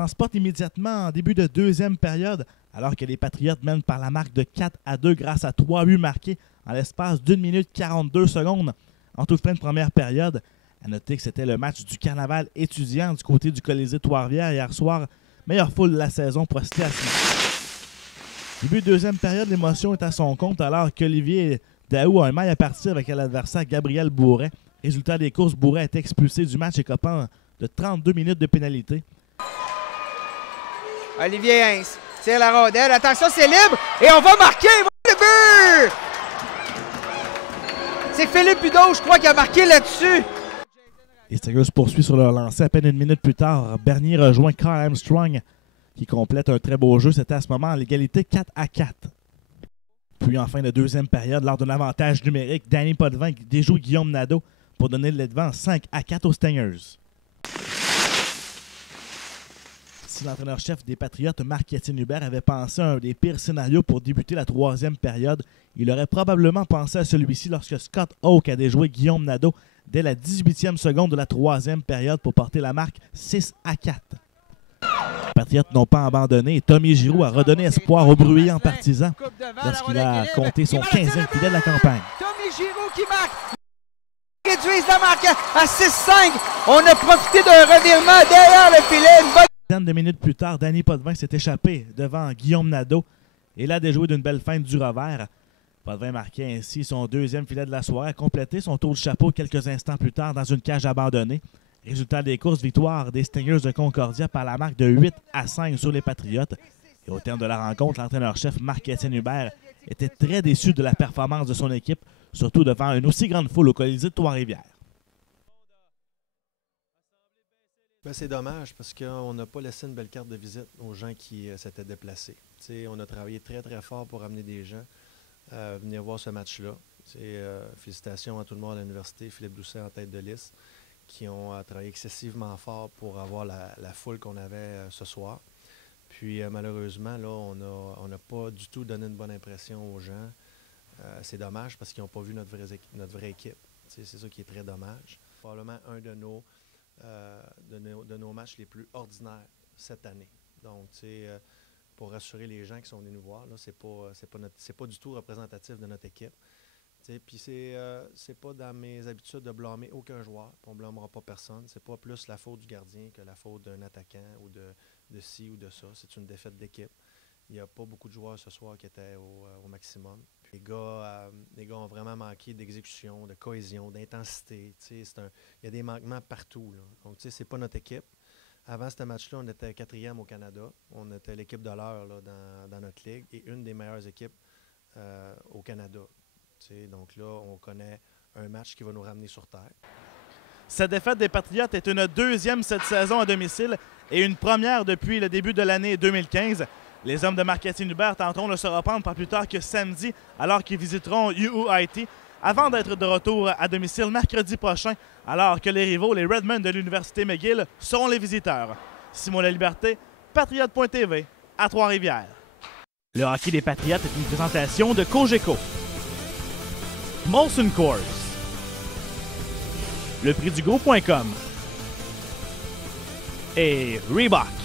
transporte immédiatement en début de deuxième période, alors que les Patriotes mènent par la marque de 4-2 grâce à 3 buts marqués en l'espace d'1 minute 42 secondes en toute fin de première période. À noter que c'était le match du carnaval étudiant du côté du Colisée Trois-Rivières hier soir. Meilleure foule de la saison pour assister à ce match. Début de deuxième période, l'émotion est à son compte alors qu'Olivier Daou a un mail à partir avec l'adversaire Gabriel Bourret. Résultat des courses, Bourret a été expulsé du match et copant de 32 minutes de pénalité. Olivier Hintz tire la rondelle. Attention, c'est libre. Et on va marquer. Le but! C'est Philippe Hudot, je crois, qui a marqué là-dessus. Les Stingers se poursuivent sur leur lancée. À peine une minute plus tard, Bernier rejoint Carl Armstrong qui complète un très beau jeu. C'était à ce moment l'égalité 4-4. Puis en fin de deuxième période, lors d'un avantage numérique, Danny Potvin déjoue Guillaume Nadeau pour donner le devant 5-4 aux Stingers. Si l'entraîneur-chef des Patriotes, Marc-Étienne Hubert, avait pensé à un des pires scénarios pour débuter la troisième période, il aurait probablement pensé à celui-ci lorsque Scott Hawk a déjoué Guillaume Nadeau dès la 18e seconde de la troisième période pour porter la marque 6-4. Les Patriotes n'ont pas abandonné et Tommy Giroux a redonné espoir aux bruyants partisans lorsqu'il a compté son 15e filet de la campagne. Tommy Giroux qui marque. Réduisent la marque à 6-5. On a profité d'un revirement derrière le filet. Une bonne... Une dizaine de minutes plus tard, Danny Potvin s'est échappé devant Guillaume Nadeau et l'a déjoué d'une belle feinte du revers. Potvin marquait ainsi son deuxième filet de la soirée, a complété son tour de chapeau quelques instants plus tard dans une cage abandonnée. Résultat des courses, victoire des Stingers de Concordia par la marque de 8-5 sur les Patriotes. Et au terme de la rencontre, l'entraîneur-chef Marc-Étienne Hubert était très déçu de la performance de son équipe, surtout devant une aussi grande foule au Colisée de Trois-Rivières. Ben, c'est dommage parce qu'on n'a pas laissé une belle carte de visite aux gens qui s'étaient déplacés. T'sais, on a travaillé très très fort pour amener des gens à venir voir ce match-là. Félicitations à tout le monde à l'université, Philippe Doucet en tête de liste, qui ont travaillé excessivement fort pour avoir la foule qu'on avait ce soir. Puis malheureusement, là, on n'a pas du tout donné une bonne impression aux gens. C'est dommage parce qu'ils n'ont pas vu notre vraie équipe. C'est ça qui est très dommage. Probablement un de nos matchs les plus ordinaires cette année. Donc, pour rassurer les gens qui sont venus nous voir, ce n'est pas du tout représentatif de notre équipe. Puis c'est pas dans mes habitudes de blâmer aucun joueur. On ne blâmera pas personne. C'est pas plus la faute du gardien que la faute d'un attaquant ou de ci ou de ça. C'est une défaite d'équipe. Il n'y a pas beaucoup de joueurs ce soir qui étaient au maximum. Puis les gars ont vraiment manqué d'exécution, de cohésion, d'intensité. Il y a des manquements partout, là. Donc, c'est pas notre équipe. Avant ce match-là, on était 4e au Canada. On était l'équipe de l'heure dans notre ligue et une des meilleures équipes au Canada. Donc là, on connaît un match qui va nous ramener sur terre. Cette défaite des Patriotes est une deuxième cette saison à domicile et une première depuis le début de l'année 2015. Les hommes de Marc-Étienne Hubert tenteront de se reprendre pas plus tard que samedi alors qu'ils visiteront UUIT avant d'être de retour à domicile mercredi prochain alors que les rivaux, les Redmen de l'Université McGill, seront les visiteurs. Simon Laliberté, Patriote.tv à Trois-Rivières. Le hockey des Patriotes est une présentation de Cogeco, Molson Coors, leprixdugo.com et Reebok.